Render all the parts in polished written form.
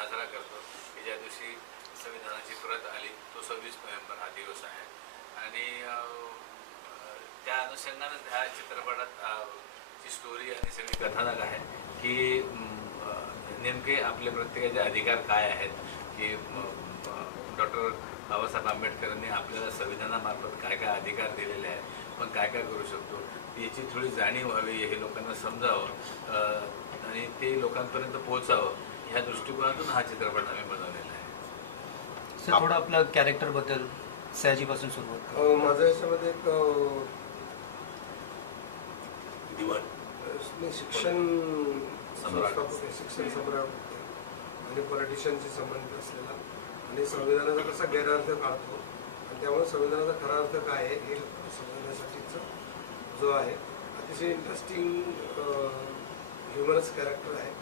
साजरा करतो की ज्या दिवशी संविधानाची प्रत आली तो 26 नोव्हेंबर हा दिवस आहे. आणि त्या अनुषंगानं ह्या चित्रपटात जी स्टोरी आणि सगळी कथानक आहे की नेमके आपले प्रत्येकाचे अधिकार काय आहेत, की डॉक्टर बाबासाहेब आंबेडकरांनी आपल्याला संविधानामार्फत काय काय अधिकार दिलेले आहेत, पण काय काय करू शकतो याची थोडी जाणीव व्हावी, हे लोकांना समजावं आणि ते लोकांपर्यंत पोहोचावं ह्या दृष्टिकोनातून हा चित्रपट आम्ही बनवलेला आहे. सर थोडं आपलं कॅरेक्टरबद्दल सयाजीपासून सुरुवात. माझ्या याच्यामध्ये एक शिक्षण संग्राम आणि पॉलिटिशियनशी संबंधित असलेला आणि संविधानाचा कसा गैरअर्थ काढतो आणि त्यामुळे संविधानाचा खरा अर्थ काय आहे हे समजण्यासाठीचा जो आहे अतिशय इंटरेस्टिंग ह्युमरस कॅरेक्टर आहे.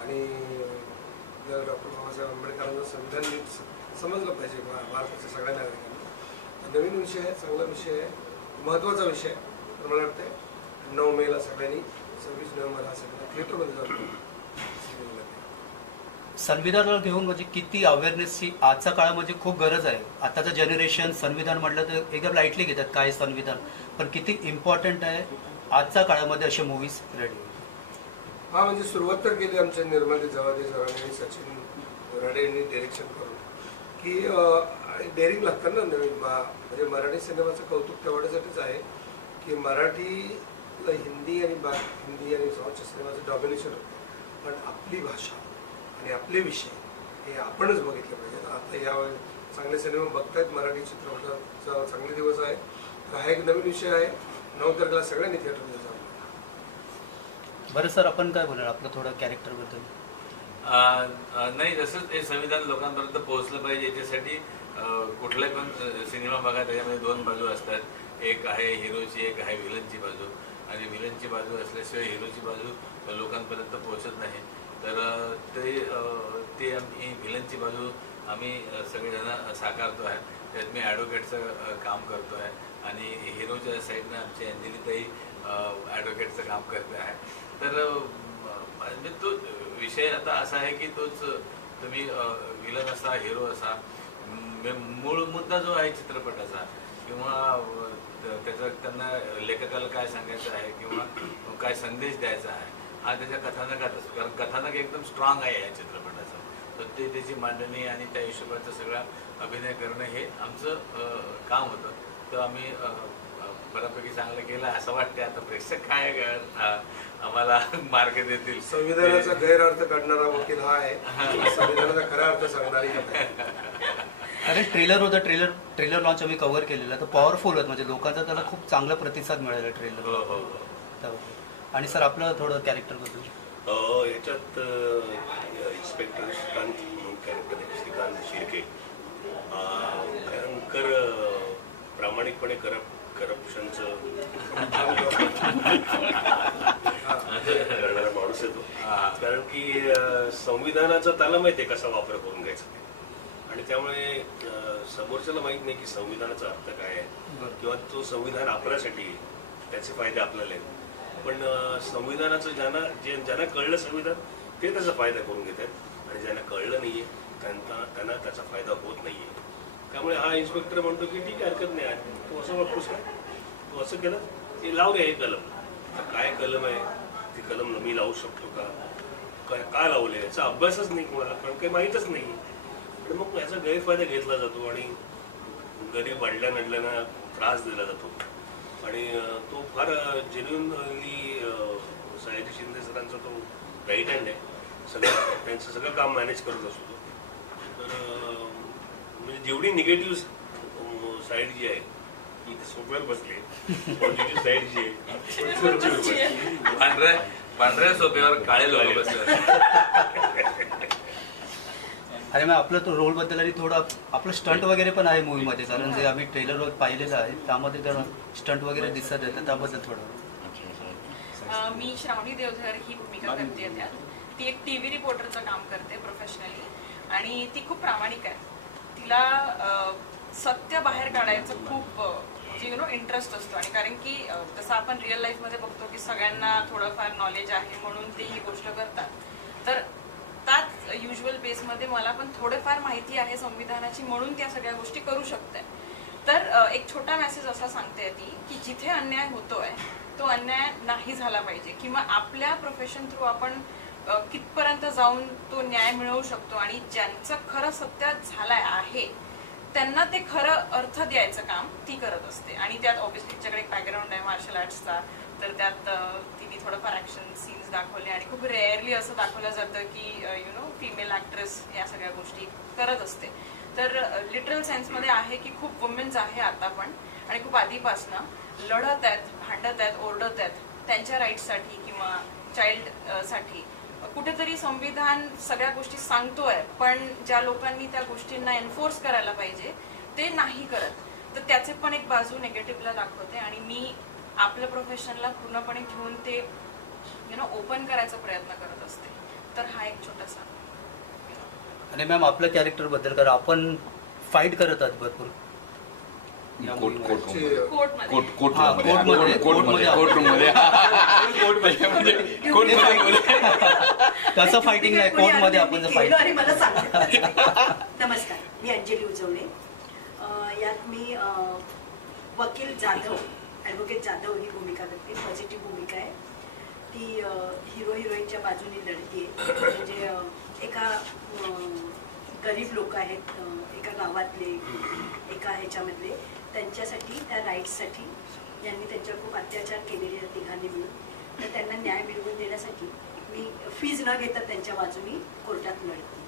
आणि जर डॉक्टर बाबासाहेब आंबेडकरांचं संविधान नीट समजलं पाहिजे भारताच्या सगळ्या नागरिकांना. नवीन विषय आहे, चांगला विषय आहे, महत्त्वाचा विषय आहे. तर मला वाटतं 9 मेला सगळ्यांनी 26 नोव्हेंबर हा सगळ्यांना थिएटरमध्ये जातो. संविधानाला घेऊन म्हणजे किती अवेअरनेसची आजच्या काळामध्ये खूप गरज आहे. आताचं जनरेशन संविधान म्हटलं तर एकदम लाईटली घेतात काय संविधान, पण किती इम्पॉर्टंट आहे आजच्या काळामध्ये असे मूवीज रेडी. हा म्हणजे सुरुवात तर केली आमच्या निर्मली जवादी सरांनी आणि सचिन राणे यांनी डिरेक्शन करून की डेअरिंग लागतं ना नवीन म्हणजे मराठी सिनेमाचं कौतुक तेवढ्यासाठीच आहे की मराठीला हिंदी आणि साऊथच्या सिनेमाचं डॉमिनेशन होतं, पण आपली भाषा आणि आपले विषय हे आपणच बघितले पाहिजे. आता या चांगले सिनेमा बघतायत, मराठी चित्रपटाचा चांगले दिवस आहे. हा एक नवीन विषय आहे. 9 तारखेला सगळ्यांनी थिएटरमध्ये जाऊ. बरं सर, आपण काय बोलणार आपलं थोडं कॅरेक्टरबद्दल? नाही, जसंच हे संविधान लोकांपर्यंत पोहोचलं पाहिजे याच्यासाठी कुठलाही पण सिनेमा बघा त्याच्यामध्ये 2 बाजू असतात. एक आहे हिरोची, एक आहे व्हिलनची बाजू. आणि व्हिलनची बाजू असल्याशिवाय हिरोची बाजू लोकांपर्यंत पोहोचत नाही. तर ते आम्ही व्हिलनची बाजू आम्ही सगळेजण साकारतो आहे. त्यात मी ॲडव्होकेटचं काम करतो आहे आणि हिरोच्या साईडनं आमची अंजलीताई ॲडव्होकेटचं काम करते आहे. तर म्हणजे तो विषय आता असा आहे की तोच तुम्ही व्हिलन असा, हिरो असा, मूळ मुद्दा जो आहे चित्रपटाचा किंवा त्याचा त्यांना लेखकाला काय सांगायचं आहे किंवा काय संदेश द्यायचा आहे हा त्याच्या कथानकात असतो. कारण कथानक एकदम स्ट्रॉंग आहे या चित्रपटाचं. तर ते त्याची मांडणी आणि त्या हिशोबाचा सगळा अभिनय करणं हे आमचं काम होतं. तर आम्ही बऱ्यापैकी चांगलं केलं असं वाटतं. आता प्रेक्षक काय आम्हाला मार्ग देतील. संविधानाचा गैरअर्थ काढणारा वकील हा आहे, संविधानाचा खरा अर्थ सांगणारी. अरे ट्रेलर होतं, ट्रेलर लॉन्च आम्ही कव्हर केलेलं तर पॉवरफुल होत, म्हणजे लोकांचा त्याला खूप चांगला प्रतिसाद मिळाला ट्रेलर. हो. आणि सर आपलं थोडं कॅरेक्टरबद्दल. याच्यात इन्स्पेक्टर श्रीकांत म्हणून कॅरेक्टर आहे, श्रीकांत शिर्के. भयंकर प्रामाणिकपणे करप्शनचं करणारा माणूस येतो. कारण की संविधानाचा त्याला माहिती आहे कसा वापर करून घ्यायचा आणि त्यामुळे समोरच्याला माहित नाही की संविधानाचा अर्थ काय आहे किंवा तो संविधान आपल्यासाठी त्याचे फायदे आपल्याला आहेत. पण संविधानाचं ज्यांना कळलं संविधान ते त्याचा फायदा करून घेत आहेत आणि ज्यांना कळलं नाहीये त्यांना त्याचा फायदा होत नाहीये. त्यामुळे हा इन्स्पेक्टर म्हणतो की ठीक आहे, हरकत नाही, तू असं वाटतोस का, तू असं केलं ते लाव रे हे कलम. काय कलम आहे, ती कलम मी लावू शकतो का लावले याचा अभ्यासच नाही कोणाला, कारण काही माहीतच नाही. पण मग याचा गैरफायदा घेतला जातो आणि गरीब वाढल्या नडल्यांना त्रास दिला जातो. आणि तो फार जेन्युनली सयाजी शिंदे सरांचा तो राईट हँड आहे. त्यांचं सगळं काम मॅनेज करत असतो. तर म्हणजे जेवढी निगेटिव्ह साईड जी आहे ती सोप्यावर बसली, पॉझिटिव्ह साईड जी आहे पांढऱ्या सोप्यावर काळे लोक बसले. अरे मग आपलं तो रोल बद्दल आणि थोडं आपलं स्टंट वगैरे पण आहे मूवीमध्ये, कारण जे आम्ही ट्रेलरवर पाहिलेलं आहे त्यामध्ये तर स्टंट वगैरे दिसत येतं, त्याबद्दल थोडं. मी श्रावणी देवधर ही भूमिका करते त्यात. ती एक टीव्ही रिपोर्टरचं काम करते प्रोफेशनली आणि ती खूप प्रामाणिक आहे. तिला सत्य बाहेर काढायचं खूप इंटरेस्ट असतो. आणि कारण की जसं आपण रिअल लाईफमध्ये बघतो की सगळ्यांना थोडंफार नॉलेज आहे म्हणून ते ही गोष्ट करतात. तर त्याच युजल बेसमध्ये मला पण थोडेफार माहिती आहे संविधानाची, म्हणून त्या सगळ्या गोष्टी करू शकते. तर एक छोटा मेसेज असा सांगते ती की जिथे अन्याय होतोय तो अन्याय नाही झाला पाहिजे, किंवा आपल्या प्रोफेशन थ्रू आपण कितपर्यंत जाऊन तो न्याय मिळवू शकतो, आणि ज्यांचं खरं सत्य झालंय आहे त्यांना ते खरं अर्थ द्यायचं काम ती करत असते. आणि त्यात ऑब्व्हियसली तिच्याकडे एक बॅकग्राऊंड आहे मार्शल आर्ट्सचा, तर त्यात तिने थोडंफार ॲक्शन सीन्स दाखवले, आणि खूप रेअरली असं दाखवलं जातं की फिमेल ॲक्ट्रेस या सगळ्या गोष्टी करत असते. तर लिटरल सेन्समध्ये आहे की खूप वुमेन्स आहे आता पण, आणि खूप आधीपासनं लढत आहेत, भांडत आहेत, ओरडत आहेत त्यांच्या राईट्ससाठी किंवा चाइल्डसाठी. कुठेतरी संविधान सगळ्या गोष्टी सांगतोय, पण ज्या लोकांनी त्या गोष्टींना एन्फोर्स करायला पाहिजे ते नाही करत. तर त्याचे पण एक बाजू नेगेटिव्हला दाखवते, आणि मी आपल्या प्रोफेशनला पूर्णपणे घेऊन ते ओपन करायचा प्रयत्न करत असते. तर हा एक छोटासा. आणि मॅम आपल्या कॅरेक्टर बद्दल, कारण आपण फाईट करत आहात भरपूर कसं फायटिंग आहे कोर्टमध्ये आपण जर फाईट. आणि मला सांगितलं. नमस्कार, मी अंजली उजवणे. यात मी वकील जाधव, ॲडव्होकेट जाधव ही भूमिका करते. पॉझिटिव्ह भूमिका आहे ती. हिरो हिरोईनच्या बाजूने लढते. म्हणजे एका गरीब लोक आहेत एका गावातले, एका ह्याच्यामधले, त्यांच्यासाठी त्या राईट्ससाठी यांनी त्यांच्यावर खूप अत्याचार केलेले आहेत तिघांनी मिळून. तर त्यांना न्याय मिळवून देण्यासाठी मी फीज न घेता त्यांच्या बाजूनी कोर्टात लढते.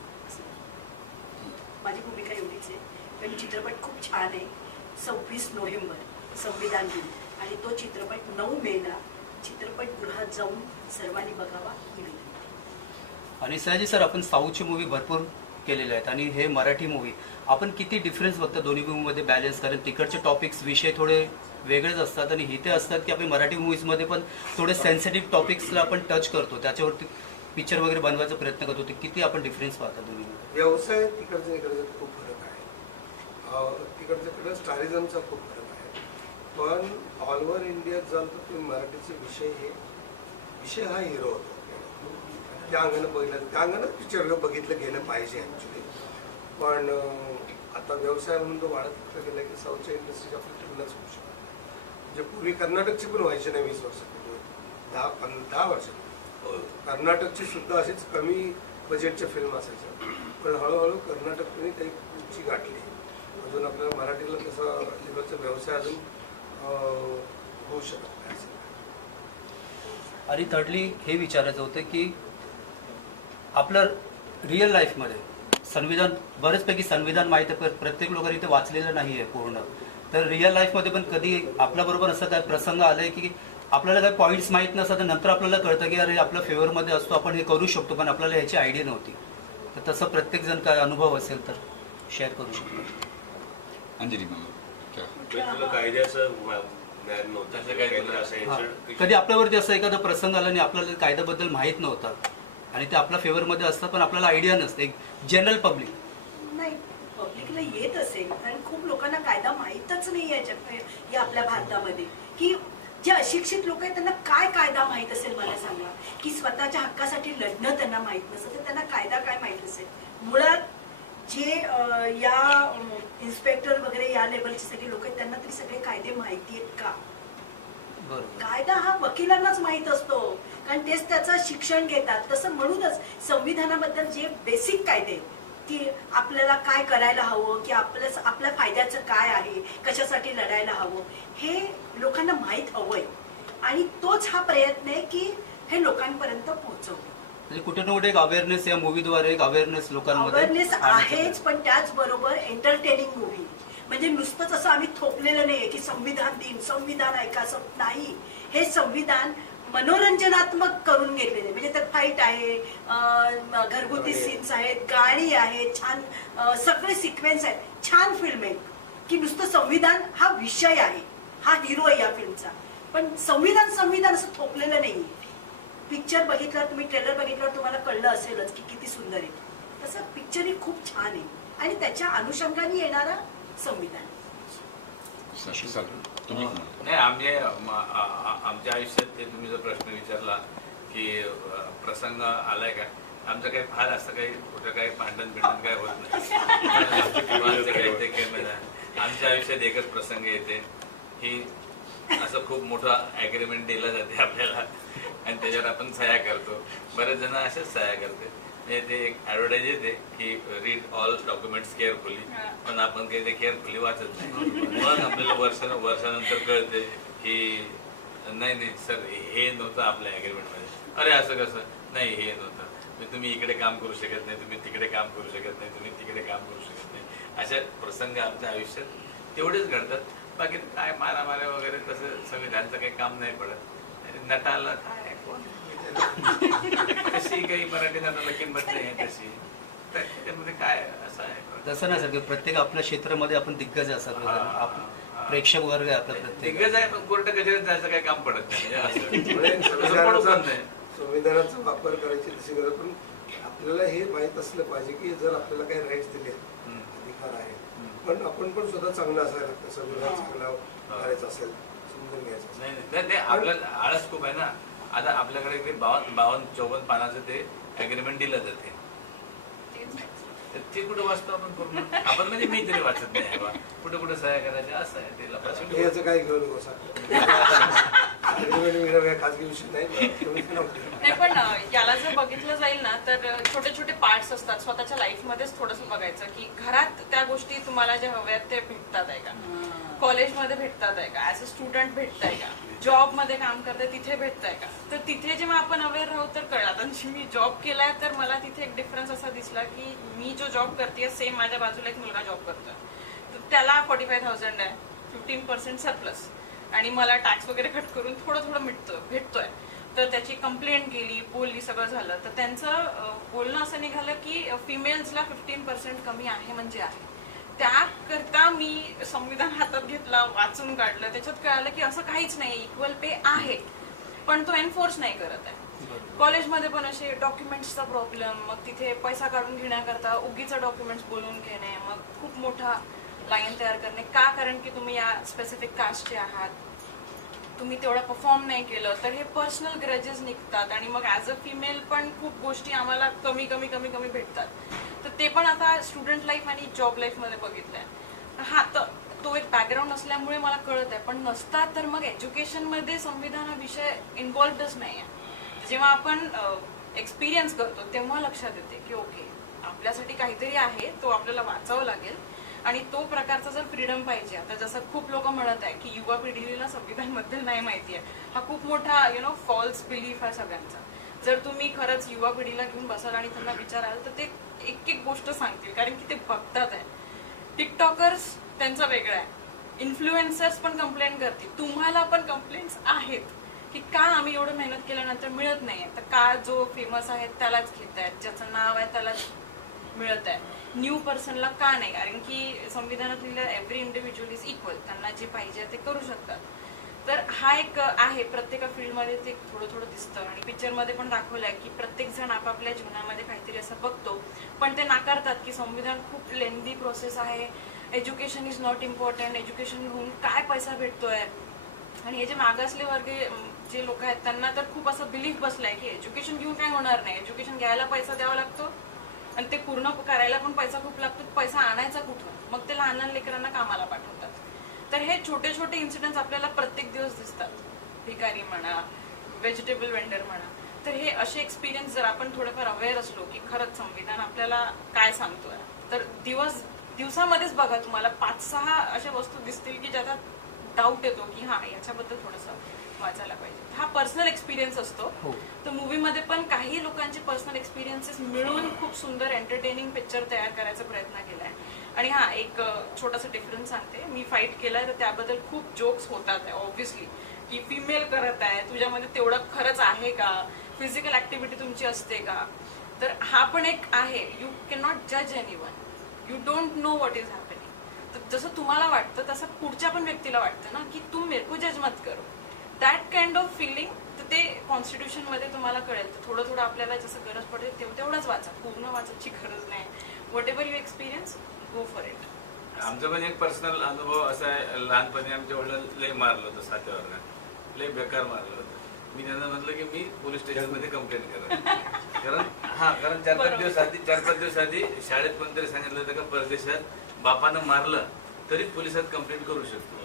माझी भूमिका एवढीच आहे. पण चित्रपट खूप छान आहे. 26 नोव्हेंबर संविधान दिन, आणि तो चित्रपट 9 मेला चित्रपटगृहात जाऊन सर्वांनी बघावा ही विनंती. आणि सयाजी सर, आपण साऊथची मूवी भरपूर केलेले आहेत आणि हे मराठी मूवी, आपण किती डिफरन्स बघता दोन्ही मूवीमध्ये बॅलन्स? कारण तिकडचे टॉपिक्स विषय थोडे वेगळेच असतात, आणि इथे असतात की आपण मराठी मूवीजमध्ये पण थोडे सेन्सिटिव्ह टॉपिक्सला आपण टच करतो, त्याच्यावरती पिक्चर वगैरे बनवायचा प्रयत्न करतो. ते किती आपण डिफरन्स पाहता दोन्हीमध्ये? व्यवसाय तिकडच्या इकडचा खूप फरक आहे. तिकडच्याकडे स्टारिझमचा खूप फरक आहे. पण ऑल ओव्हर इंडियात जाल तर तुम्ही मराठीचे विषय हा हिरो होतो. त्या अंगानं बघितलं, त्या अंगानं पिक्चर बघितलं गेलं पाहिजे ॲक्च्युली. पण आता व्यवसाय म्हणून तो वाढत गेला की साऊथच्या इंडस्ट्रीच्या आपली तुलनाच होऊ शकते. म्हणजे पूर्वी कर्नाटकची पण व्हायची नाही 20 वर्षापूर्वी, 10 वर्षापूर्वी कर्नाटकची सुद्धा अशीच कमी बजेटच्या फिल्म असायच्या. पण हळूहळू कर्नाटकने काही उंची गाठली. अजून आपल्याला मराठीला तसा लेवलचा व्यवसाय अजून होऊ शकत नाही. आणि थर्डली हे विचारायचं होतं की आपलं रिअल लाईफमध्ये संविधान, बरेचपैकी संविधान माहीत आहे, प्रत्येक लोकांनी ते वाचलेलं नाही आहे पूर्ण. तर रिअल लाईफमध्ये पण कधी आपल्याबरोबर असं काय प्रसंग आलाय की आपल्याला काही पॉईंट्स माहीत नसतात, तर नंतर आपल्याला कळतं की अरे आपल्या फेवरमध्ये असतो, आपण हे करू शकतो, पण आपल्याला ह्याची आयडिया नव्हती. तर तसं प्रत्येक जण काय अनुभव असेल तर शेअर करू शकतो. अंजली मॅम, तुला कायद्याचं ज्ञान नव्हतं, तसं काही तुला असं याचं- कधी आपल्यावरती असं एखादा प्रसंग आला आणि आपल्याला कायद्याबद्दल माहीत नव्हता, आणि ते आपल्या फेवरमध्ये असतं पण आपल्याला आयडिया नसते, एक जनरल पब्लिक. नाही, पब्लिकला येत असेल, कारण खूप लोकांना कायदा माहीतच नाही या आपल्या भारतामध्ये. की जे अशिक्षित लोक आहेत त्यांना काय कायदा माहीत असेल मला सांगा. की स्वतःच्या हक्कासाठी लढणं त्यांना माहीत नसेल तर त्यांना कायदा काय माहीत असेल. मुळात जे या इन्स्पेक्टर वगैरे या लेवलचे सगळे लोक आहेत त्यांना तरी सगळे कायदे माहिती आहेत का? कायदा हा वकिलांनाच माहीत असतो, कारण तेच त्याचं शिक्षण घेतात. तसं म्हणूनच संविधानाबद्दल जे बेसिक कायदे की आपल्याला काय करायला हवं, की आपल्या फायद्याचं काय आहे, कशासाठी लढायला हवं, हे लोकांना माहीत हवंय. आणि तोच हा प्रयत्न आहे की हे लोकांपर्यंत पोहोचवणं. म्हणजे कुठे ना कुठे एक अवेअरनेस या मूवीद्वारे, एक अवेअरनेस लोकांमध्ये अवेअरनेस आहेच, पण त्याचबरोबर एंटरटेनिंग मूव्ही. म्हणजे नुसतंच असं आम्ही थोपलेलं नाहीये की संविधान दिन, संविधान ऐकायचं नाही. हे संविधान मनोरंजनात्मक करून घेतलेले. म्हणजे त्यात फाईट आहे, घरगुती सीन्स आहेत, गाणी आहेत, छान सगळे सिक्वेन्स आहेत, छान फिल्म आहे. की नुसतं संविधान हा विषय आहे, हा हिरो आहे या फिल्मचा, पण संविधान असं थोपलेलं नाहीये. पिक्चर बघितल्यावर, तुम्ही ट्रेलर बघितल्यावर तुम्हाला कळलं असेलच की किती सुंदर आहे. तसं पिक्चर ही खूप छान आहे, आणि त्याच्या अनुषंगाने येणारा संविधान. नाही, आमच्या आयुष्यात ते तुम्ही जो प्रश्न विचारला की प्रसंग आलाय का, आमचं काही फार असं काही कुठं काही भांडण बिंडण काय होत नाही किंवा काही ते काही नाही. आमच्या आयुष्यात एकच प्रसंग येते की असं खूप मोठं ॲग्रीमेंट दिलं जाते आपल्याला आणि त्याच्यावर आपण सह्या करतो. बरेच जण असेच सह्या करते. म्हणजे ते एक ॲडव्हर्टाईज येते की रीड ऑल डॉक्युमेंट्स केअरफुली, पण आपण काही ते केअरफुली वाचत नाही. मग आपल्याला वर्षानंतर कळते की नाही सर हे नव्हतं आपल्या ॲग्रीमेंटमध्ये. अरे असं कसं? नाही हे नव्हतं. तुम्ही इकडे काम करू शकत नाही, तुम्ही तिकडे काम करू शकत नाही, तुम्ही तिकडे काम करू शकत नाही. अशा प्रसंग आमच्या आयुष्यात तेवढेच घडतात. बाकी काय मारामाऱ्या वगैरे तसं संविधानाचं काही काम नाही पडत. नटाला काय कोण तशी काही मराठी नटाला किंमत नाही आहे तशी. त्याच्यामध्ये काय असं आहे तसं नाही सर की प्रत्येक आपल्या क्षेत्रामध्ये आपण दिग्गज असतात, प्रेक्षक वर्ग आहे आपला प्रत्येक. दिग्गज आहे पण कोर्ट कचेरीत जायचं काही काम पडत नाही. म्हणजे असं पडू पण नाही. संविधानाचा वापर करायची तशी गरज, पण आपल्याला हे माहीत असलं पाहिजे की जर आपल्याला काही राईट्स दिले, अधिकार आहे, पण आपण पण स्वतः चांगलं असायला लागतं. संविधान चांगलं करायचं असेल, समजून घ्यायचं असेल. नाही ते आपल्याला आळस खूप आहे ना. आता आपल्याकडे ते 52-54 पानाचं ते अग्रीमेंट दिलं जाते. तर ते कुठं वाचतो आपण पूर्ण? आपण म्हणजे मी तरी वाचत नाही बा. कुठं कुठं सह्या करायच्या असं आहे ते लपाछपी. याचं काय घेऊन नको खाजगी विषय नाही, पण याला जर बघितलं जाईल ना तर छोटे छोटे पार्ट्स असतात. स्वतःच्या लाईफ मध्येच थोडंसं बघायचं की घरात त्या गोष्टी तुम्हाला ज्या हव्यात ते भेटतात आहे का, कॉलेजमध्ये भेटतात आहे का, ऍज अ स्टुडंट भेटताय का, जॉब मध्ये काम करते तिथे भेटताय का. तर तिथे जेव्हा आपण अवेअर राहू तर कळलं. आता मी जॉब केलाय तर मला तिथे एक डिफरन्स असा दिसला की मी जो जॉब करते सेम माझ्या बाजूला एक मुलगा जॉब करतोय. तर त्याला 45,000 आहे, 15% सरप्लस, आणि मला टॅक्स वगैरे कट करून थोडं भेटतोय. तर त्याची कंप्लेंट गेली, बोलली, सगळं झालं. तर त्यांचं बोलणं असं निघालं की फिमेल्सला 15% कमी आहे म्हणजे आहे. त्याकरता मी संविधान हातात घेतला, वाचून काढलं. त्याच्यात कळालं की असं काहीच नाही, इक्वल पे आहे, पण तो एनफोर्स नाही करत आहे. कॉलेजमध्ये पण असे डॉक्युमेंट्सचा प्रॉब्लेम, मग तिथे पैसा काढून घेण्याकरता उगीचा डॉक्युमेंट्स बोलून घेणे, मग खूप मोठा लाईन तयार करणे. का? कारण की तुम्ही या स्पेसिफिक कास्टचे आहात, तुम्ही तेवढा परफॉर्म नाही केलं तर हे पर्सनल ग्रजेस निघतात. आणि मग ऍज अ फिमेल पण खूप गोष्टी आम्हाला कमी भेटतात. तर ते पण आता स्टुडंट लाईफ आणि जॉब लाईफ मध्ये बघितलंय. हा, तर तो एक बॅकग्राऊंड असल्यामुळे मला कळत आहे. पण नसतात तर मग एज्युकेशन मध्ये संविधान हा विषय इन्व्हॉल्वच नाही आहे. जेव्हा आपण एक्सपिरियन्स करतो तेव्हा लक्षात येते की ओके, आपल्यासाठी काहीतरी आहे, तो आपल्याला वाचावं लागेल. आणि तो प्रकारचा जर फ्रीडम पाहिजे. आता जसं खूप लोक म्हणत आहे की युवा पिढीला संविधान बद्दल नाही माहिती आहे, हा खूप मोठा फॉल्स बिलीफ आहे सगळ्यांचा. जर तुम्ही खरंच युवा पिढीला घेऊन बसाल आणि त्यांना विचाराल तर ते एक एक गोष्ट सांगतील, कारण की ते बघतात आहे. टिकटॉकर्स त्यांचं वेगळं आहे, इन्फ्लुएन्सर्स पण कंप्लेंट करतील, तुम्हाला पण कंप्लेंट्स आहेत की का आम्ही एवढं मेहनत केल्यानंतर मिळत नाहीये. तर का जो फेमस आहे त्यालाच घेत आहेत, ज्याचं नाव आहे त्यालाच मिळत आहे, न्यू पर्सनला का नाही? कारण की संविधानात लिहिलं एव्हरी इंडिव्हिज्युअल इज इक्वल, त्यांना जे पाहिजे ते करू शकतात. तर हा एक आहे, प्रत्येका फील्डमध्ये ते थोडं दिसतं. आणि पिक्चरमध्ये पण दाखवलंय की प्रत्येक जण आपापल्या जीवनामध्ये काहीतरी असं बघतो, पण ते नाकारतात की संविधान खूप लेंदी प्रोसेस आहे, education is not important, education घेऊन काय पैसा भेटतोय. आणि हे जे मागासले वर्ग जे लोक आहेत त्यांना तर खूप असं बिलीफ बसलाय की एज्युकेशन घेऊन काय होणार नाही, एज्युकेशन घ्यायला पैसा द्यावा लागतो आणि ते पूर्ण करायला पण पैसा खूप लागतो, पैसा आणायचा कुठून? मग ते लहान लेकरांना कामाला पाठवतात. तर हे छोटे छोटे इन्सिडेंट्स आपल्याला प्रत्येक दिवस दिसतात. भिकारी म्हणा, व्हेजिटेबल वेंडर म्हणा. तर हे असे एक्सपिरियन्स जर आपण थोडेफार अवेअर असलो की खरंच संविधान आपल्याला काय सांगतोय, तर दिवसामध्येच बघा तुम्हाला 5-6 अशा वस्तू दिसतील की ज्याचा डाऊट येतो की हा, याच्याबद्दल थोडंसं वाचायला पाहिजे. हा पर्सनल एक्सपिरियन्स असतो. तर मूवीमध्ये पण काही लोकांचे पर्सनल एक्सपिरियन्सेस मिळून खूप सुंदर एंटरटेनिंग पिक्चर तयार करायचा प्रयत्न केलाय. आणि हा, एक छोटासा डिफरन्स सांगते. मी फाईट केलाय तर त्याबद्दल खूप जोक्स होतात ऑब्व्हियसली, की फिमेल करत आहे, तुझ्यामध्ये तेवढं खरंच आहे का, फिजिकल ऍक्टिव्हिटी तुमची असते का. तर हा पण एक आहे, यू कॅन नॉट जज anyone, you don't know what is happening. तर जसं तुम्हाला वाटतं तसं पुढच्या पण व्यक्तीला वाटतं ना की तू मेरे को जज मत करो. दॅट काइंड ऑफ फिलिंग, तर ते कॉन्स्टिट्यूशन मध्ये तुम्हाला कळेल. तर थोडं आपल्याला जसं गरज पडते तेवढंच वाचा, पूर्ण वाचायची गरज नाही. What ever you experience, go for it. आमचा पण एक पर्सनल अनुभव असा आहे. लहानपणी आमच्या वडिलांना लय मारलं होतं 7व्या वर्गात, लय बेकार मारलं होतं. मी त्यांना म्हटलं की मी पोलीस स्टेशनमध्ये कंप्लेंट करेन. कारण 4-5 दिवस आधी शाळेत कोणतरी सांगितलं होतं का परदेशात बापानं मारलं तरी पोलिसात कंप्लेंट करू शकतो.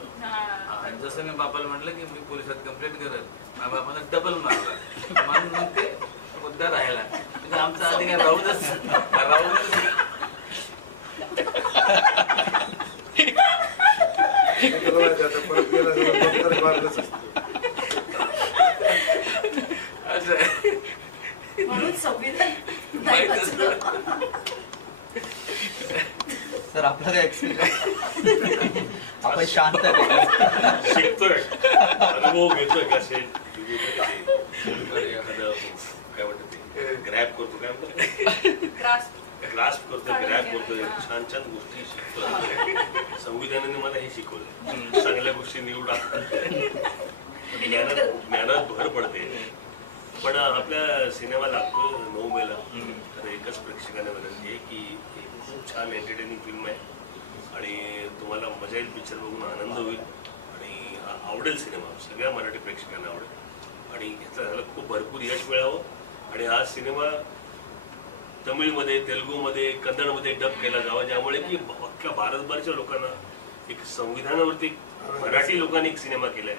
आणि जसं मी बापाला म्हटलं की मी पोलिसात कंप्लेंट करेल, माझ्या बापानं डबल मारला म्हणून मग ते मुद्दा राहिला. म्हणजे आमचा अधिकार राहूनच परत गेला मारलंच असतं. असं आहे. म्हणून संविधान नाही वाचलं. सर आपला काय एक्सपिरियन्स आपण शांत आहे. शिकतोय, अनुभव घेतोय कसे एखादं काय म्हणतात ते ग्रॅप करतो, काय म्हणतात ग्रास्प करतोय, ग्रॅप करतोय, छान छान गोष्टी शिकतोय. संविधानाने मला हे शिकवलं, चांगल्या गोष्टी निवडा, ज्ञानात भर पडते. पण आपल्या सिनेमा लागतो 9 मेला, तर एकच प्रेक्षकांना विनंती आहे की खूप छान एंटरटेनिंग फिल्म आहे आणि तुम्हाला मजा येईल, पिक्चर बघून आनंद होईल आणि आवडेल सिनेमा, सगळ्या मराठी प्रेक्षकांना आवडेल आणि ह्याला खूप भरपूर यश मिळावं. आणि हा सिनेमा तमिळमध्ये, तेलुगूमध्ये, कन्नडमध्ये डब केला जावा, ज्यामुळे की अख्ख्या भारतभरच्या लोकांना एक संविधानावरती मराठी लोकांनी एक सिनेमा केलाय,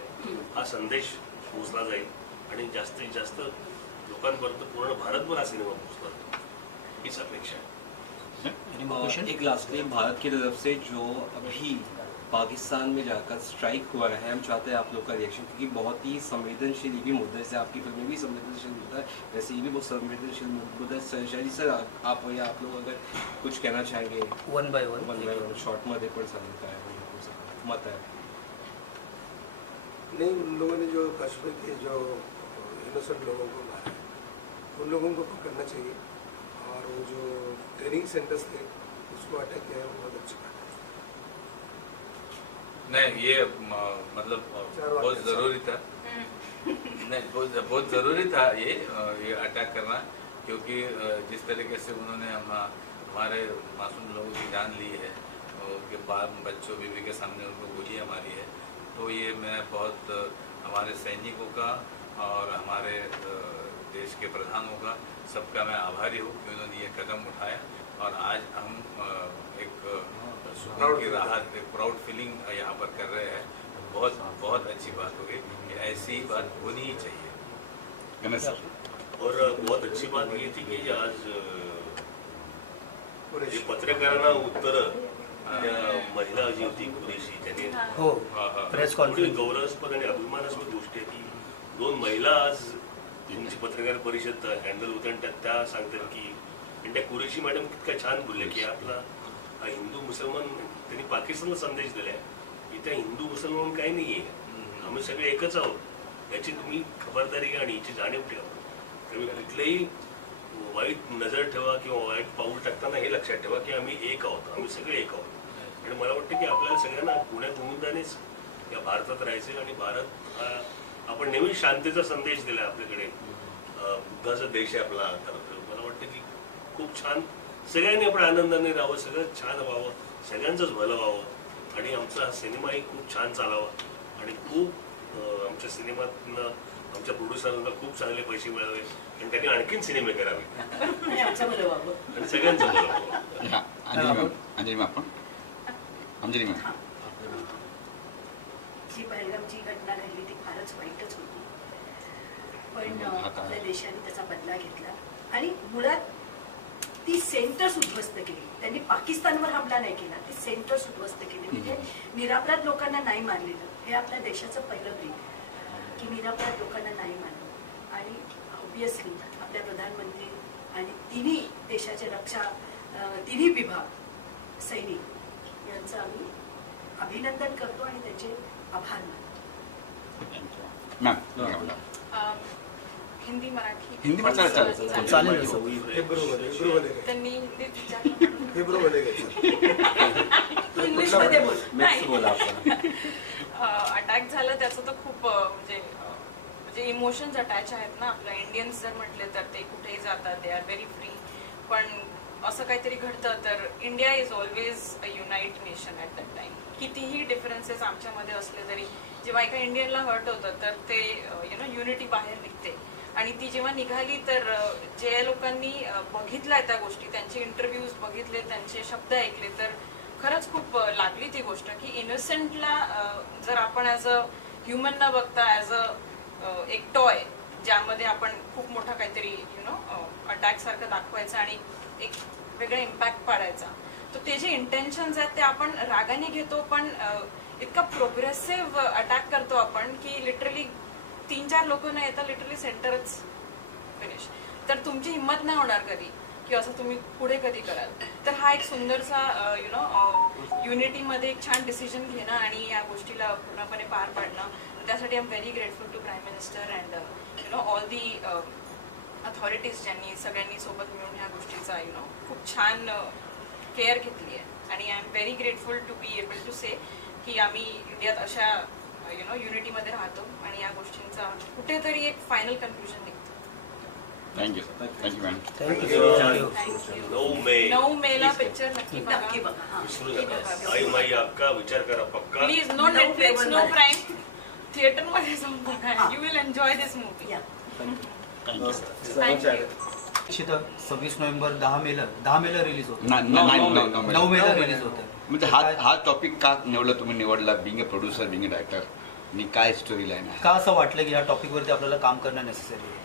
हा संदेश पोचला जाईल आणि जास्तीत जास्त लोकांपर्यंत पूर्ण भारतभर हा सिनेमा पोचला जाईल, हीच अपेक्षा आहे. एक लास्टली भारत की तरफ से जो अभी पाकिस्तान में जाकर स्ट्राइक हुआ है, हम चाहते हैं आप लोग का रिएक्शन, क्योंकि बहुत ही संवेदनशील ये भी मुद्दा है, जैसे आपकी फिल्म में भी संवेदनशील मुद्दा है, वैसे ये भी बहुत संवेदनशील मुद्दा है. शायद सर आप लोग अगर कुछ कहना चाहेंगे 1 by 1 शॉर्ट मध्ये पण चालेल, काय मत है? नहीं, उन लोगों ने जो कश्मीर के जो इनोसेंट लोगों को मारा, उन लोगों को पकड़ना चाहिए और वो जो ट्रेनिंग सेंटर्स थे उसको अटैक किया है, वो बहुत अच्छी बात नहीं, ये मतलब बहुत जरूरी था. नहीं, बहुत जरूरी था ये अटैक करना, क्योंकि जिस तरीके से उन्होंने हमारे मासूम लोगों की जान ली है, उनके बच्चों बीवी के सामने उनको गोलियां मारी है, तो ये मैं बहुत हमारे सैनिकों का और हमारे देश के प्रधानों का सबका मैं आभारी हूँ कि उन्होंने ये कदम उठाया और आज हम एक सुकून की राहत, एक प्राउड फीलिंग यहाँ पर कर रहे हैं. बहुत बहुत अच्छी बात हो गई, ऐसी ही बात होनी ही चाहिए. गणेश सर, और बहुत अच्छी बात ये थी कि आज है. जे पत्रकारांना उत्तर त्या महिला जी होती कुरेशी, त्याने हो प्रेस थोडी कॉन्फरन्स गौरवास्पद आणि अभिमानास्पद गोष्ट आहे की 2 महिला आज तुमची पत्रकार परिषद हँडल होते आणि त्या सांगतात की, आणि त्या कुरेशी मॅडम इतका छान बोलल्या की आपला हा हिंदू मुसलमान, त्यांनी पाकिस्तानला संदेश दिलाय की त्या हिंदू मुसलमान काही नाहीये, आम्ही सगळे एकच आहोत, याची तुम्ही खबरदारी घ्या आणि याची जाणीव ठेवा. तुम्ही कुठलेही वाईट नजर ठेवा किंवा वाईट पाऊल टाकताना हे लक्षात ठेवा की आम्ही एक आहोत, आम्ही सगळे एक आहोत. आणि मला वाटतं की आपल्याला सगळ्यांना पुण्यात उमेदानेच या भारतात राहायचं आणि भारत हा आपण नेहमी शांतीचा संदेश दिला आपल्याकडे, बुद्धाचा देश आहे आपला. तर मला वाटतं की खूप छान सगळ्यांनी आपण आनंदाने राहावं, सगळं छान व्हावं, सगळ्यांचंच भलं व्हावं आणि आमचा हा सिनेमाही खूप छान चालावा आणि खूप आमच्या सिनेमातनं आमच्या प्रोड्युसरांना खूप चांगले पैसे मिळावे आणि त्यांनी आणखीन सिनेमे करावे आणि आमचं भलं व्हावं. आणि सगळ्यांचं भलं व्हावं. हा, अंजली मॅम अंजली मॅम, जी पहलगामची घटना घडली ती फारच वाईटच होती, पण आपल्या देशाने त्याचा बदला घेतला आणि मुळात ती सेंटर्स उद्ध्वस्त केली. त्यांनी पाकिस्तानवर हमला नाही केला, ती सेंटर्स उद्ध्वस्त केली. म्हणजे निरापराध लोकांना नाही मारलेलं, हे आपल्या देशाचं पहिलं ब्रीद की निरापराध लोकांना नाही मारलं. आणि ऑब्विसली आपल्या प्रधानमंत्री आणि तिन्ही देशाचे तिन्ही विभाग सैनिक यांचं आम्ही अभिनंदन करतो आणि त्याचे आभार मानतो. मॅम हिंदी मराठी हिंदी पण चालेल. चालेल. हिब्रूमध्ये त्यांनी हिंदीत विचारलं. हिब्रूमध्ये घ्यायचं. तू इंग्लिशमध्ये बोल. मिक्स बोला आपण. अटॅक झालं त्याचं तर खूप म्हणजे इमोशन्स अटॅच आहेत ना. आपल्या इंडियन्स जर म्हटले तर ते कुठेही जातात, दे आर व्हेरी फ्री. पण असं काहीतरी घडतं तर India is always a unite nation at that time. कितीही डिफरन्सेस आमच्यामध्ये असले तरी जेव्हा एका इंडियनला हर्ट होतं तर ते युनिटी बाहेर निघते. आणि ती जेव्हा निघाली तर जे लोकांनी बघितल्या त्या गोष्टी, त्यांचे इंटरव्ह्यूज बघितले, त्यांचे शब्द ऐकले, तर खरंच खूप लागली ती गोष्ट की इनोसेंटला जर आपण ॲज अ ह्युमन न बघता ॲज अ एक टॉय ज्यामध्ये आपण खूप मोठा काहीतरी अटॅक सारखं दाखवायचं आणि एक वेगळा इम्पॅक्ट पाडायचा, तर ते जे इंटेन्शन्स आहेत ते आपण रागाने घेतो, पण इतका प्रोग्रेसिव्ह अटॅक करतो आपण की लिटरली 3-4 लोक न येता लिटरली सेंटरच फिनिश. तर तुमची हिंमत नाही होणार कधी की असं तुम्ही पुढे कधी कराल. तर हा एक सुंदरसा युनिटीमध्ये एक छान डिसिजन घेणं आणि या गोष्टीला पूर्णपणे पार पाडणं, त्यासाठी I am very grateful to prime minister and all the authorities ज्यांनी सगळ्यांनी सोबत मिळून ह्या गोष्टीचा खूप छान केअर घेतली आहे. आणि I am very grateful to be able to say की आम्ही इंडियात अशा युनिटीमध्ये राहतो आणि या गोष्टींचा कुठेतरी एक फायनल कन्क्लुजन निघतो. Thank you madam. थँक्यू. 9 मेला पिक्चर नक्की नक्की बघा. बघा. विसरू नका. आई माई अक्का विचार करा पक्का. Please no Netflix, no Prime, थिएटरमध्ये जाऊन बघा. You will enjoy this movie. या. थँक्यू. 26 नोव्हेंबर 10 मेला रिलीज होतं. 9 मेला रिलीज होतं. म्हणजे हा टॉपिक का निवडला being a producer, being a director, आणि काय स्टोरी लाईन आहे? का असं वाटलं की ह्या टॉपिकवरती आपल्याला काम करणं नेसेसरी होतं?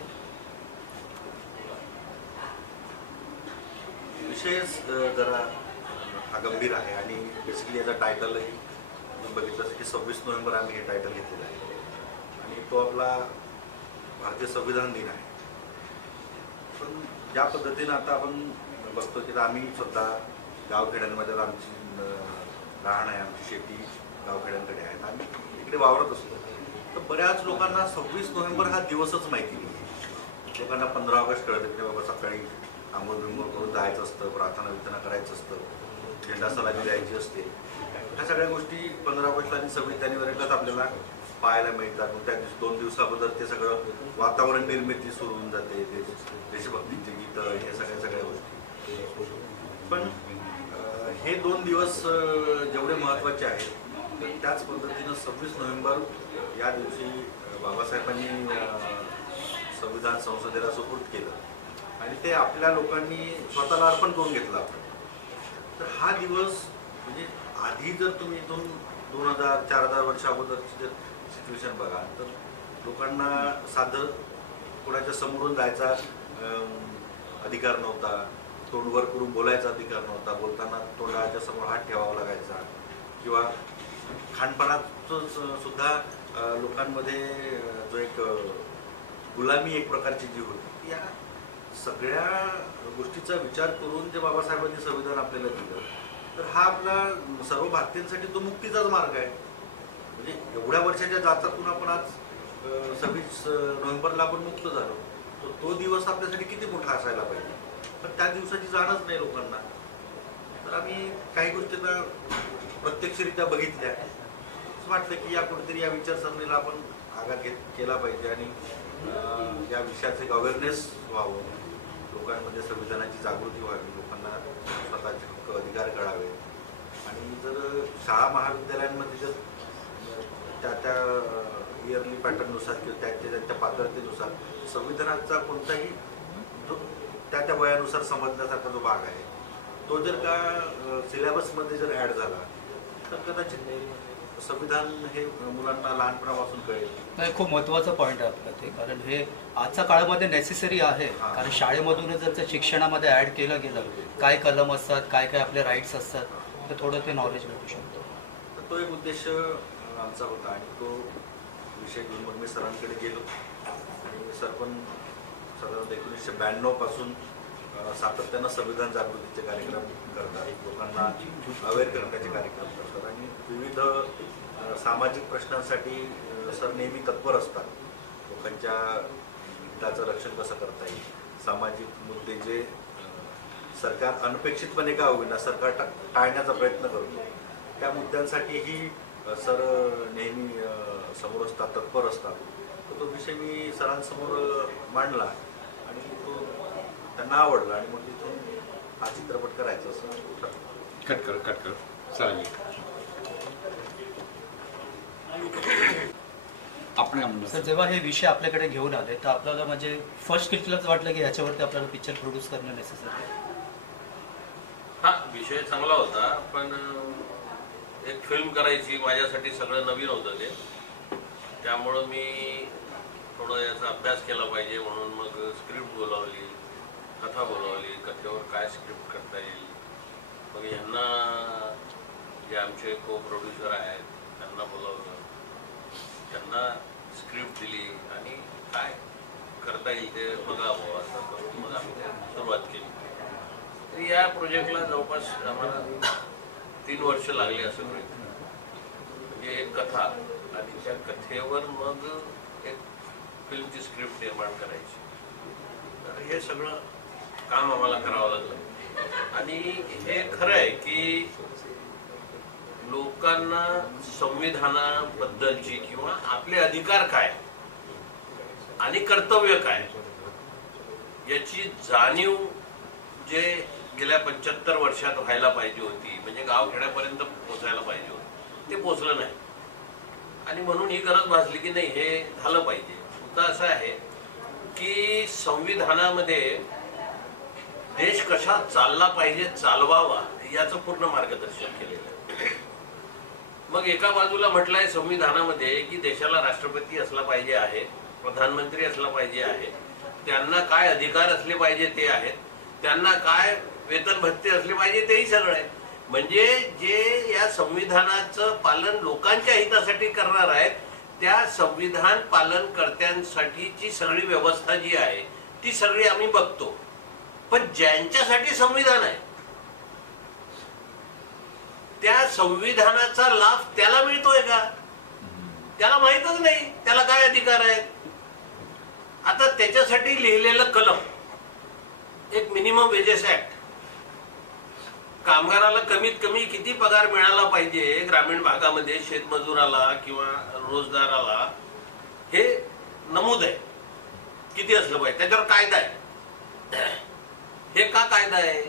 विषय जरा हा गंभीर आहे आणि बेसिकली याचा टायटलही आपण बघितलं की 26 नोव्हेंबर आम्ही हे टायटल घेतलेलं आहे आणि तो आपला भारतीय संविधान दिन आहे. पण ज्या पद्धतीनं आता आपण बघतो की आम्ही स्वतः गावखेड्यांमध्ये आमची राहण आहे, आमची शेती गावखेड्यांकडे आहे, आम्ही इकडे वावरत असतो. तर बऱ्याच लोकांना 26 नोव्हेंबर हा दिवसच माहिती नाही. लोकांना 15 ऑगस्ट कळतं की बाबा सकाळी आंघोळ बिंघोळ करून जायचं असतं, प्रार्थना विर्थना करायचं असतं, झेंडा सलामी द्यायची असते. ह्या सगळ्या गोष्टी 15 ऑगस्ट आणि 26 जानेवारीलाच आपल्याला पाहायला मिळतात. मग त्या दिवशी 2 दिवसाबद्दल ते सगळं वातावरण निर्मिती सुरू होऊन जाते, देशभक्तीचे गीतं, हे सगळ्या गोष्टी. पण हे 2 दिवस जेवढे महत्त्वाचे आहेत, तर त्याच पद्धतीनं 26 नोव्हेंबर या दिवशी बाबासाहेबांनी संविधान संसदेला सुपूर्द केलं आणि ते आपल्या लोकांनी स्वतःला अर्पण करून घेतलं आपण. तर हा दिवस म्हणजे आधी जर तुम्ही इथून 2000-4000 वर्ष अगोदरची जर सिच्युएशन बघा, तर लोकांना साधं कोणाच्या समोरून जायचा अधिकार नव्हता, तोंडवर करून बोलायचा अधिकार नव्हता, बोलताना तोंडाच्या समोर हात ठेवावा लागायचा, किंवा खानपानाचं सुद्धा लोकांमध्ये जो एक गुलामी एक प्रकारची जी होती, या सगळ्या गोष्टीचा विचार करून जे बाबासाहेबांनी संविधान आपल्याला दिलं, तर हा आपला सर्व भारतीयांसाठी तो मुक्तीचाच मार्ग आहे. म्हणजे एवढ्या वर्षाच्या जाचातून आपण आज 26 नोव्हेंबरला आपण मुक्त झालो, तर तो दिवस आपल्यासाठी किती मोठा असायला पाहिजे. पण त्या दिवसाची जाणच नाही लोकांना. तर आम्ही काही गोष्टींना प्रत्यक्षरित्या बघितल्या, असं वाटलं की या कुठेतरी या विचारसरणीला आपण आघात केला पाहिजे आणि या विषयाचं एक अवेअरनेस व्हावं, लोकांमध्ये संविधानाची जागृती व्हावी, लोकांना स्वतःचे हक्क अधिकार कळावे. आणि जर शाळा महाविद्यालयांमध्ये जर त्या इयरली पॅटर्ननुसार किंवा त्यांच्या पात्रतेनुसार संविधानाचा कोणताही जो त्या वयानुसार समजण्यासारखा जो भाग आहे, तो जर का सिलेबसमध्ये जर ॲड झाला, तर कदाचित संविधान हे मुलांना लहानपणापासून कळेल. नाही, खूप महत्त्वाचं पॉईंट आहे आपलं ते, कारण हे आजच्या काळामध्ये नेसेसरी आहे. कारण शाळेमधूनच जर त्या शिक्षणामध्ये ॲड केलं गेलं, काय कलम असतात, काय काय आपले राईट्स असतात, तर थोडं ते नॉलेज भेटू शकतं. तर तो एक उद्देश आमचा होता आणि तो विषय घेऊन मग मी सरांकडे गेलो आणि सर पण साधारण 1992 पासून सातत्यानं संविधान जागृतीचे कार्यक्रम करतात, लोकांना अवेअर करण्याचे कार्यक्रम करतात आणि विविध सामाजिक प्रश्नांसाठी सर नेहमी तत्पर असतात. लोकांच्या हिताचं रक्षण कसं करता येईल, सामाजिक मुद्दे जे सरकार अनपेक्षितपणे का होईना सरकार टाळण्याचा प्रयत्न करतो, त्या मुद्द्यांसाठीही सर नेहमी समोर असतात, तत्पर असतात. तर तो विषय मी सरांसमोर मांडला आणि तो त्यांना आवडला आणि मग तिथून हा चित्रपट करायचा असं ठरलं. कट कर चालेल. आपण अपने आमदार सर जेव्हा हे विषय आपल्याकडे घेऊन आले तर आपल्याला म्हणजे फर्स्ट क्लिकलाच वाटलं की ह्याच्यावरती आपल्याला पिक्चर प्रोड्यूस करणं नेसेसरी आहे. हा विषय चांगला होता, पण एक फिल्म करायची माझ्यासाठी सगळं नवीन होतं ते, त्यामुळं मी थोडं याचा अभ्यास केला पाहिजे म्हणून मग स्क्रिप्ट बोलावली, कथा बोलावली, कथेवर काय स्क्रिप्ट करता येईल. मग ह्यांना जे आमचे को प्रोड्युसर आहेत त्यांना बोलावलं, त्यांना स्क्रिप्ट दिली आणि काय करता येईल ते बघावं असं करून मग आम्ही सुरुवात केली. तर या प्रोजेक्टला जवळपास आम्हाला 3 वर्ष लागली असं मिळतं. म्हणजे एक कथा आणि त्या कथेवर मग एक फिल्मची स्क्रिप्ट निर्माण करायची. तर हे सगळं काम आम्हाला करावं लागलं. आणि हे खरं आहे की लोकांना संविधानाबद्दलची किंवा आपले अधिकार काय आणि कर्तव्य काय याची जाणीव जे गेल्या 75 वर्षात व्हायला पाहिजे होती, म्हणजे गावखेड्यापर्यंत पोहोचायला पाहिजे होतं, ते पोहोचलं नाही. आणि म्हणून ही गरज भासली की नाही हे झालं पाहिजे. मुद्दा असा आहे की संविधानामध्ये देश कशा चालला पाहिजे, चालवावा याचं पूर्ण मार्गदर्शन केलेलं आहे. मग एका बाजूला म्हटलंय संविधानामध्ये की देशाला राष्ट्रपती असला पाहिजे आहे, प्रधानमंत्री असला पाहिजे आहे, त्यांना काय अधिकार असले पाहिजे ते आहेत, त्यांना काय वेतन भत्ते असले पाहिजे तेही सगळं आहे. म्हणजे जे या संविधानाचं पालन लोकांच्या हितासाठी करणार आहेत त्या संविधान पालनकर्त्यांसाठीची सगळी व्यवस्था जी आहे ती सगळी आम्ही बघतो. पण ज्यांच्यासाठी संविधान आहे त्या संविधानाचा लाभ त्याला मिळतोय का, त्याला माहीतच नाही त्याला काय अधिकार आहेत. आता त्याच्यासाठी लिहिलेलं कलम, एक मिनिमम वेजेस ऍक्ट, कामगाराला कमीत कमी किती पगार मिळाला पाहिजे ग्रामीण भागामध्ये शेतमजुराला किंवा रोजगाराला हे नमूद आहे, किती असलं पाहिजे, त्याच्यावर कायदा आहे. हे का कायदा आहे?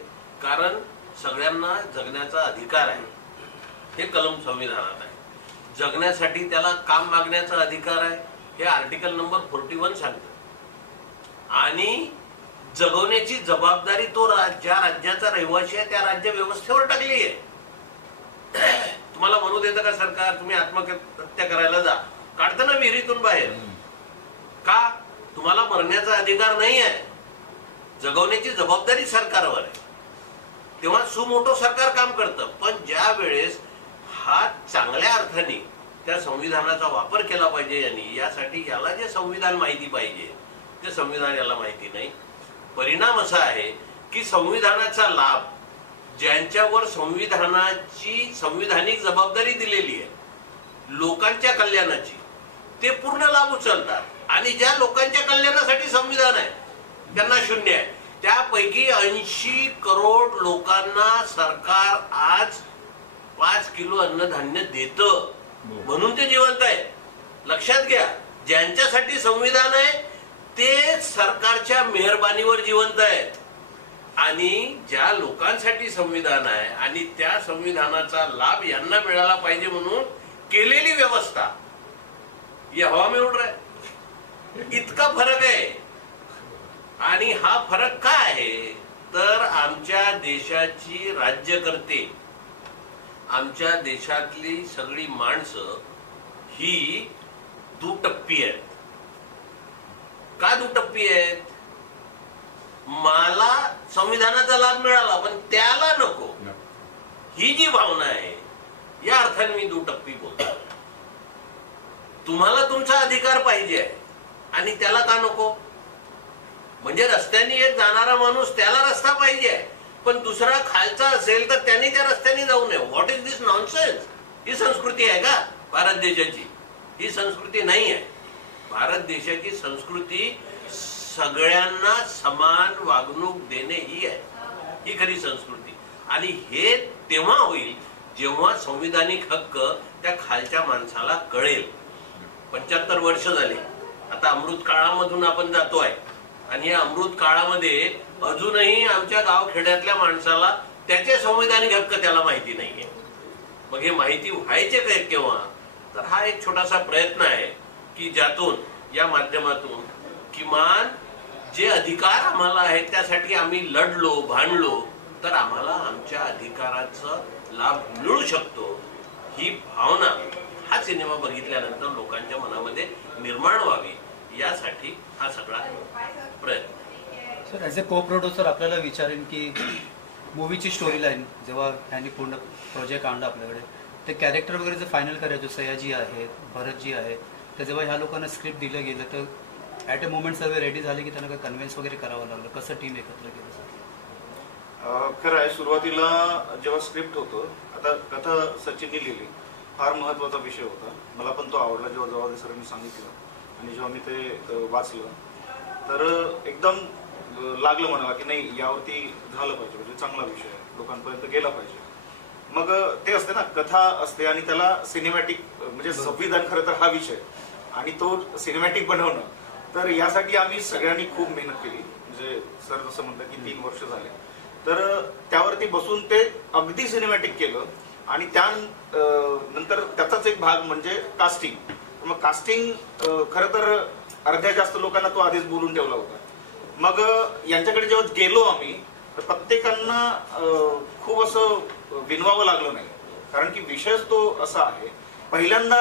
कारण सगळ्यांना जगण्याचा अधिकार आहे, हे कलम संविधानात आहे. जगण्यासाठी त्याला काम मागण्याचा अधिकार आहे, हे आर्टिकल नंबर 41 सांगतं. आणि जगवण्याची जबाबदारी तो ज्या राज्याचा रहिवासी आहे त्या राज्य व्यवस्थेवर टाकली आहे. तुम्हाला म्हणू देतं का सरकार तुम्ही आत्महत्या करायला जा, काढतं ना विहिरीतून बाहेर? का? तुम्हाला मरण्याचा अधिकार नाही आहे, जगवण्याची जबाबदारी सरकारवर आहे. तेव्हा सुमोठो सरकार काम करतं. पण ज्या वेळेस हा चांगल्या अर्थाने त्या संविधानाचा वापर केला पाहिजे यांनी, यासाठी याला जे संविधान माहिती पाहिजे ते संविधान याला माहिती नाही. परिणाम असा आहे की संविधानाचा लाभ ज्यांच्यावर संविधानाची संविधानिक जबाबदारी दिलेली आहे लोकांच्या कल्याणाची, ते पूर्ण लाभ उचलतात. आणि ज्या लोकांच्या कल्याणासाठी संविधान आहे त्यांना शून्य आहे. त्यापैकी 80 करोड लोकांना सरकार आज 5 किलो अन्नधान्य देतं, म्हणून ते जिवंत आहे. लक्षात घ्या, ज्यांच्यासाठी संविधान आहे ते सरकारच्या मेहरबानीवर जिवंत आहेत. आणि ज्या लोकांसाठी संविधान आहे आणि त्या संविधानाचा लाभ यांना मिळाला पाहिजे म्हणून केलेली व्यवस्था, ये हवा में उड रहा है. इतका फरक आहे. आणि हा फरक काय आहे तर आमच्या देशाची राज्यकर्ते, आमच्या देशातली सगळी माणसं ही दुटप्पी आहेत. का दुटप्पी आहेत? मला संविधानाचा लाभ मिळाला पण त्याला नको, ही जी भावना आहे या अर्थाने मी दुटप्पी बोलतो. तुम्हाला तुमचा अधिकार पाहिजे आहे आणि त्याला का नको? म्हणजे रस्त्याने एक जाणारा माणूस त्याला रस्ता पाहिजे आहे पण दुसरा खालचा असेल तर त्यांनी त्या रस्त्याने जाऊ नये. What is this nonsense? ही संस्कृती आहे का भारत देशाची? ही संस्कृती नाही आहे. भारत देशाची संस्कृती सगळ्यांना समान वागणूक देणे ही आहे, ही खरी संस्कृती. आणि हे तेव्हा होईल जेव्हा संविधानिक हक्क त्या खालच्या माणसाला कळेल. 75 वर्ष झाले, आता अमृत काळामधून आपण जातोय आणि या अमृत काळामध्ये अजूनही आमच्या गावखेड्यातल्या माणसाला त्याचे संविधानिक हक्क त्याला माहिती नाहीये. मग हे माहिती व्हायचे काय केव्हा? तर हा एक छोटासा प्रयत्न आहे की ज्यातून या माध्यमातून किमान जे अधिकार आम्हाला आहेत त्यासाठी आम्ही लढलो भांडलो तर आम्हाला आमच्या अधिकाराचा लाभ मिळू शकतो, ही भावना हा सिनेमा बघितल्यानंतर लोकांच्या मनामध्ये निर्माण व्हावी यासाठी हा सगळा प्रयत्न. सर ॲज अ को प्रोड्युसर आपल्याला विचारेन की मूवीची स्टोरी लाईन जेव्हा त्यांनी पूर्ण प्रोजेक्ट आणला आपल्याकडे, ते कॅरेक्टर वगैरे जर फायनल करायचं, सयाजी आहेत, भरतजी आहेत, तर जेव्हा ह्या लोकांना स्क्रिप्ट दिलं गेलं तर ॲट अ मोमेंट सर्व रेडी झाले की त्यांना काही कन्व्हिन्स वगैरे करावं लागलं, कसं टीम एकत्र केलं सर? खरं आहे, सुरुवातीला जेव्हा स्क्रिप्ट होतं, आता कथा सचिनने लिहिली, फार महत्त्वाचा विषय होता, मला पण तो आवडला जेव्हा जवाहर सरांनी सांगितलं आणि जेव्हा मी ते वाचलं तर एकदम लागलं म्हणाला की नाही यावरती झालं पाहिजे, म्हणजे चांगला विषय आहे, लोकांपर्यंत गेला पाहिजे. मग ते असते ना, कथा असते आणि त्याला सिनेमॅटिक म्हणजे संविधान खरं तर हा विषय आणि तो सिनेमॅटिक बनवणं, तर यासाठी आम्ही सगळ्यांनी खूप मेहनत केली. म्हणजे सर जसं म्हणतात की 3 वर्ष झाले, तर त्यावरती बसून ते अगदी सिनेमॅटिक केलं आणि त्यानंतर त्याचाच एक भाग म्हणजे कास्टिंग. मग कास्टिंग खरं तर अर्ध्या जास्त लोकांना तो आधीच बोलून ठेवला होता. मग यांच्याकडे जेव्हा गेलो आम्ही तर प्रत्येकांना खूप असं विनवावं लागलं नाही, कारण की विषयच तो असा आहे. पहिल्यांदा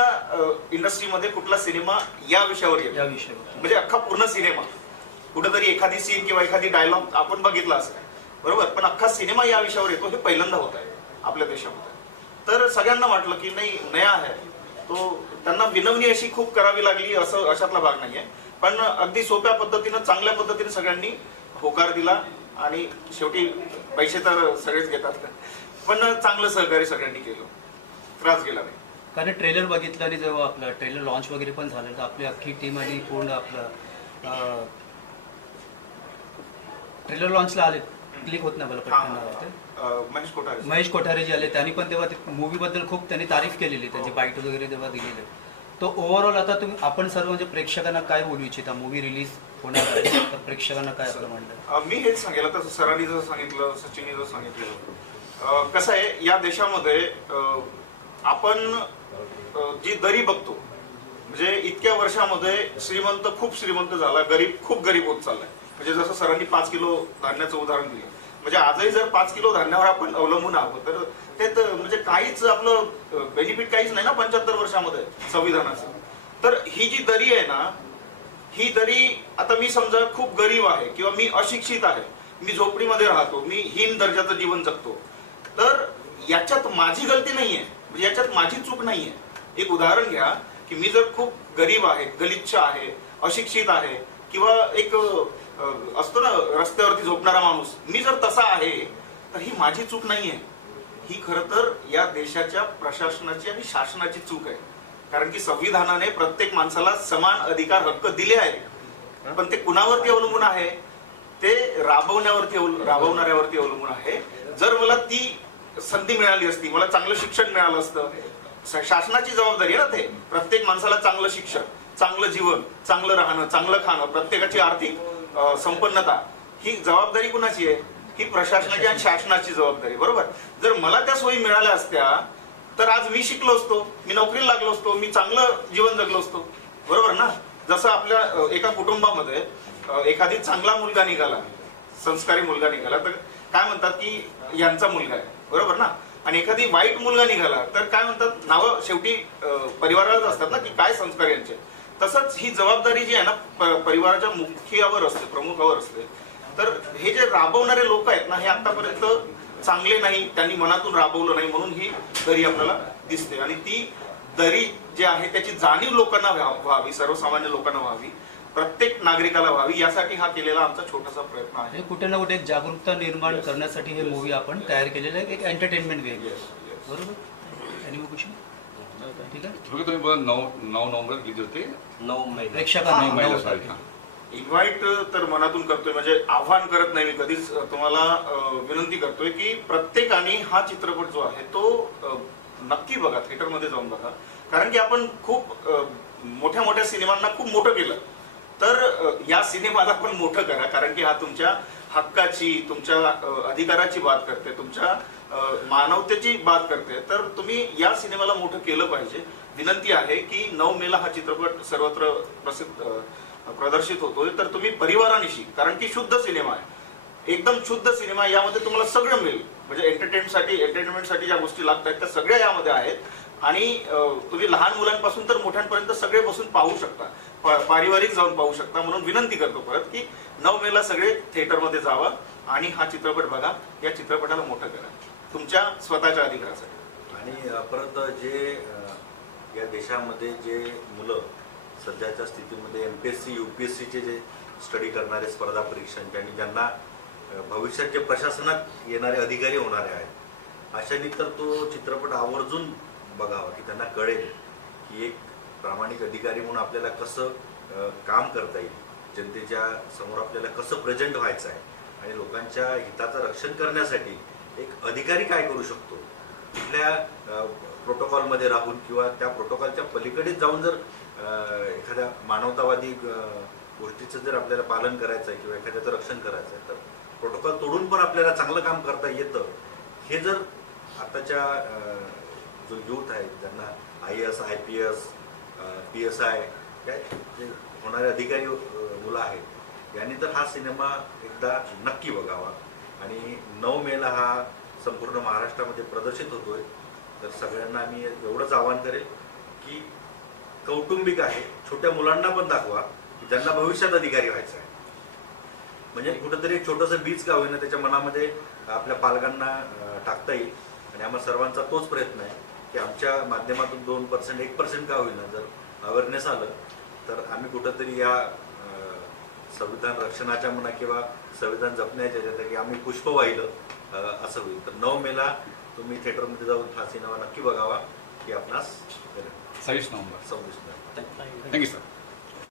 इंडस्ट्रीमध्ये कुठला सिनेमा या विषयावर येतो, म्हणजे अख्खा पूर्ण सिनेमा, कुठेतरी एखादी सीन किंवा एखादी डायलॉग आपण बघितला असेल बरोबर, पण अख्खा सिनेमा या विषयावर येतो हे पहिल्यांदा होत आहे आपल्या देशामध्ये. तर सगळ्यांना वाटलं की नाही नया आहे तो, त्यांना विनवणी अशी खूप करावी लागली असं अशातला भाग नाहीये, पण अगदी सोप्या पद्धतीनं चांगल्या पद्धतीने सगळ्यांनी होकार दिला आणि शेवटी पैसे तर सगळेच घेतात, पण चांगलं सहकार्य सगळ्यांनी केलं, त्रास गेला नाही. कारण ट्रेलर बघितलं आणि जेव्हा आपलं ट्रेलर लॉन्च वगैरे पण झालं तर आपली अख्खी टीम आणि पूर्ण आपलं ट्रेलर लॉन्चला आले, क्लिक होत नाही मला पटकन, महेश कोठारे जे आले त्यांनी पण तेव्हा मूवी बद्दल खूप त्यांनी तारीफ केलेली, त्यांची बाईट वगैरे तेव्हा दिलेली. तो ओव्हरऑल आता तुम्ही आपण सर्व म्हणजे प्रेक्षकांना काय बोलू इच्छिता, मूवी रिलीज होणार आहे तर प्रेक्षकांना काय आपलं म्हणणं? मी हेच सांगेल, आता सरांनी जसं सांगितलं, सचिनने जसं सांगितलं, कसं आहे या देशामध्ये आपण जी दरी बघतो, म्हणजे इतक्या वर्षामध्ये श्रीमंत खूप श्रीमंत झाला, गरीब खूप गरीब होत चाललाय. म्हणजे जसं सरांनी 5 किलो धान्याचं उदाहरण दिलं, म्हणजे आजही जर 5 किलो धान्यावर आपण अवलंबून आहोत तर ते म्हणजे काहीच आपलं बेनिफिट काहीच नाही ना 75 वर्षामध्ये संविधानाचं. तर ही जी दरी आहे ना, ही दरी आता मी समजा खूप गरीब आहे किंवा मी अशिक्षित आहे, मी झोपडीमध्ये राहतो, मी हीन दर्जाचं जीवन जगतो, तर याच्यात माझी गलती नाहीये, म्हणजे याच्यात माझी चूक नाहीये. एक उदाहरण घ्या की मी जर खूप गरीब आहे, गलिच्छ आहे, अशिक्षित आहे किंवा एक असतो ना रस्त्यावरती झोपणारा माणूस, मी जर तसा आहे तर ही माझी चूक नाहीये, ही खरं तर या देशाच्या प्रशासनाची आणि शासनाची चूक आहे. कारण की संविधानाने प्रत्येक माणसाला समान अधिकार हक्क दिले आहेत, पण ते कुणावरती अवलंबून आहे, ते राबवणाऱ्यावरती अवलंबून आहे. जर मला ती संधी मिळाली असती, मला चांगलं शिक्षण मिळालं असतं, शासनाची जबाबदारी आहे ना ते, प्रत्येक माणसाला चांगलं शिक्षण, चांगलं जीवन, चांगलं राहणं, चांगलं खाणं, प्रत्येकाची आर्थिक संपन्नता, ही जबाबदारी कुणाची आहे? ही प्रशासनाची आणि शासनाची जबाबदारी, बरोबर. जर मला त्या सोयी मिळाल्या असत्या तर आज मी शिकलो असतो, मी नोकरीला लागलो असतो, मी चांगलं जीवन जगलो असतो, बरोबर ना. जसं आपल्या एका कुटुंबामध्ये एखादी चांगला मुलगा निघाला, संस्कारी मुलगा निघाला, तर काय म्हणतात की यांचा मुलगा आहे, बरोबर ना. आणि एखादी वाईट मुलगा निघाला तर काय म्हणतात, नावं शेवटी परिवारालाच असतात ना की काय संस्कार यांचे. तसंच ही जबाबदारी जी आहे ना परिवाराच्या मुख्यावर असते, प्रमुखावर असते. तर हे जे राबवणारे लोक आहेत ना, हे आतापर्यंत चांगले नाही, त्यांनी मनातून राबवलं नाही, म्हणून ही दरी आपल्याला दिसते. आणि ती दरी जी आहे त्याची जाणीव लोकांना व्हावी, सर्वसामान्य लोकांना व्हावी, प्रत्येक नागरिकाला व्हावी, यासाठी हा केलेला आमचा छोटासा प्रयत्न आहे. कुठे ना कुठे एक जागरूकता निर्माण करण्यासाठी हे मूवी आपण तयार केलेलं आहे, एक एंटरटेनमेंट वे, बरोबर. ठीक आहे, तुम्ही बोला 9 नोव्हेंबर रिलीज होते, 9 मे प्रेक्षकांना इन्व्हाइट तर मनातून करतोय, म्हणजे आव्हान करत नाही मी कधीच, तुम्हाला विनंती करतोय की प्रत्येकाने हा चित्रपट जो आहे तो नक्की बघा, थिएटरमध्ये जाऊन बघा. कारण की आपण खूप मोठ्या मोठ्या सिनेमांना खूप मोठं केलं, तर या सिनेमाला पण मोठं करा. कारण की हा तुमच्या हक्काची, तुमच्या अधिकाराची बात करते, तुमच्या मानवतेची बात करते. तर तुम्ही या सिनेमाला मोठं केलं पाहिजे विनंती आहे की 9 मेला हा चित्रपट सर्वत्र प्रदर्शित होतोय, तर तुम्ही परिवारानिशी, कारण की शुद्ध सिनेमा आहे, एकदम शुद्ध सिनेमा, यामध्ये तुम्हाला सगळं मिळेल. म्हणजे एंटरटेनमेंटसाठी ज्या गोष्टी लागतात त्या सगळ्या यामध्ये आहेत. आणि तुम्ही लहान मुलांपासून तर मोठ्यांपर्यंत सगळे बसून पाहू शकता, पारिवारिक जाऊन पाहू शकता. म्हणून विनंती करतो परत की 9 मेला सगळे थिएटरमध्ये जावं आणि हा चित्रपट बघा, या चित्रपटाला मोठं करा तुमच्या स्वतःच्या अधिकारासाठी. आणि परत जे या देशामध्ये जे मुलं सध्याच्या स्थितीमध्ये MPSC UPSCचे जे स्टडी करणारे स्पर्धा परीक्षांचे आणि ज्यांना भविष्यात जे प्रशासनात येणारे अधिकारी होणारे आहेत, अशांनी तर तो चित्रपट आवर्जून बघावा की त्यांना कळेल की एक प्रामाणिक अधिकारी म्हणून आपल्याला कसं काम करता येईल, जनतेच्या समोर आपल्याला कसं प्रेझेंट व्हायचं आहे आणि लोकांच्या हिताचं रक्षण करण्यासाठी एक अधिकारी काय करू शकतो. कुठल्या प्रोटोकॉलमध्ये राहून किंवा त्या प्रोटोकॉलच्या पलीकडे जाऊन जर एखाद्या मानवतावादी गोष्टीचं जर आपल्याला पालन करायचं आहे किंवा एखाद्याचं रक्षण करायचं आहे, तर प्रोटोकॉल तोडून पण आपल्याला चांगलं काम करता येतं. हे जर आताच्या जो यूथ आहे, ज्यांना IAS IPS PSI काय जे होणारे अधिकारी मुलं आहेत, यांनी तर हा सिनेमा एकदा नक्की बघावा. आणि 9 मेला हा संपूर्ण महाराष्ट्रामध्ये प्रदर्शित होतोय, तर सगळ्यांना मी एवढंच आवाहन करेल की कौटुंबिक आहे, छोट्या मुलांना पण दाखवा की ज्यांना भविष्यात अधिकारी व्हायचं आहे. म्हणजे कुठंतरी एक छोटंसं बीज का होईना त्याच्या मनामध्ये आपल्या पालकांना टाकता येईल. आणि आम्हा सर्वांचा तोच प्रयत्न आहे की आमच्या माध्यमातून 2% 1% का होईना जर अवेअरनेस आलं तर आम्ही कुठंतरी या संविधान रक्षणाच्या म्हणा किंवा संविधान जपण्याच्या ज्यात की आम्ही पुष्प वाहिलं असं होईल. तर 9 मेला तुम्ही थिएटरमध्ये जाऊन हा सिनेमा नक्की बघावा की आपणास 26 नोव्हेंबर. Thank you thank you sir.